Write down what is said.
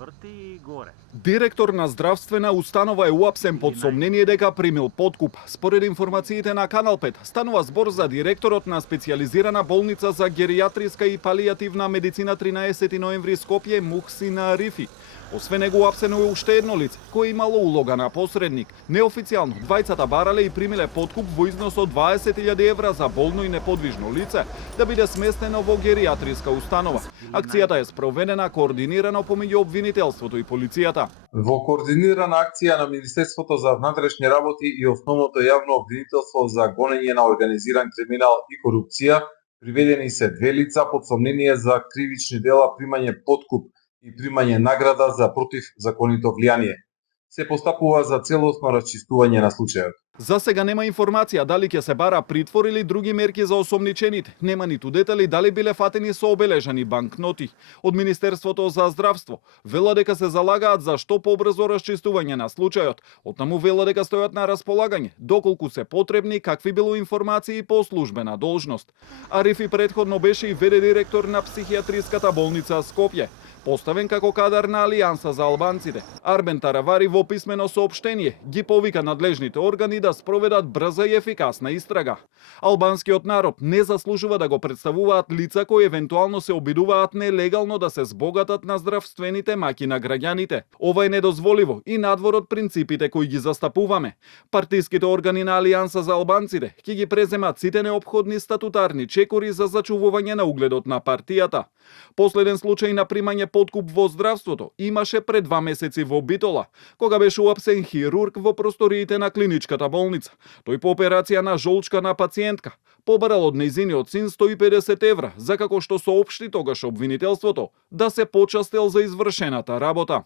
врти и горе. Директор на здравствена установа е уапсен под сомнение дека примил подкуп. Според информациите на Канал 5, станува збор за директорот на специјализирана болница за геријатриска и палијативна медицина 13 ноември Скопје Мухсин Арифи. Освен него уапсено е уште едно лице, кое имало улога на посредник. Неофицијално, двајцата барале и примиле подкуп во износ од 20.000 евра за болно и неподвижно лице да биде сместено во геријатриска установа. Акцијата е спроведена координирано помеѓу обвинителството и полицијата. Во координирана акција на Министерството за внатрешни работи и Основното јавно обвинителство за гонење на организиран криминал и корупција, приведени се две лица под сомнение за кривични дела примање подкуп и примање награда за противзаконито влијание. Се постапува за целосно расчистување на случајот. За сега нема информација дали ќе се бара притвор или други мерки за осомничените. Нема ниту детали дали биле фатени со обележани банкноти. Од Министерството за здравство вела дека се залагаат за што побрзо расчистување на случајот. Оттаму вела дека стојат на располагање доколку се потребни какви било информации по службена должност. Арифи претходно беше и ВД директор на психијатриската болница Скопје, поставен како кадар на Алијанса за албанците. Арбен Таравари во писмено соопштение ги повика надлежните органи да спроведат брза и ефикасна истрага. Албанскиот народ не заслужува да го представуваат лица кои евентуално се обидуваат нелегално да се збогатат на здравствените маки на граѓаните. Ова е недозволиво и надвор од принципите кои ги застапуваме. Партиските органи на Алијанса за албанците ќе ги преземат сите неопходни статутарни чекори за зачувување на угледот на партијата. Последен случај на примање подкуп во здравството имаше пред 2 месеци во Битола, кога беше уапсен хирург во просториите на клиничката болница. Тој по операција на жолчка на пациентка побарал од нејзиниот син 150 евра, за како што соопшти тогаш обвинителството да се почастел за извршената работа.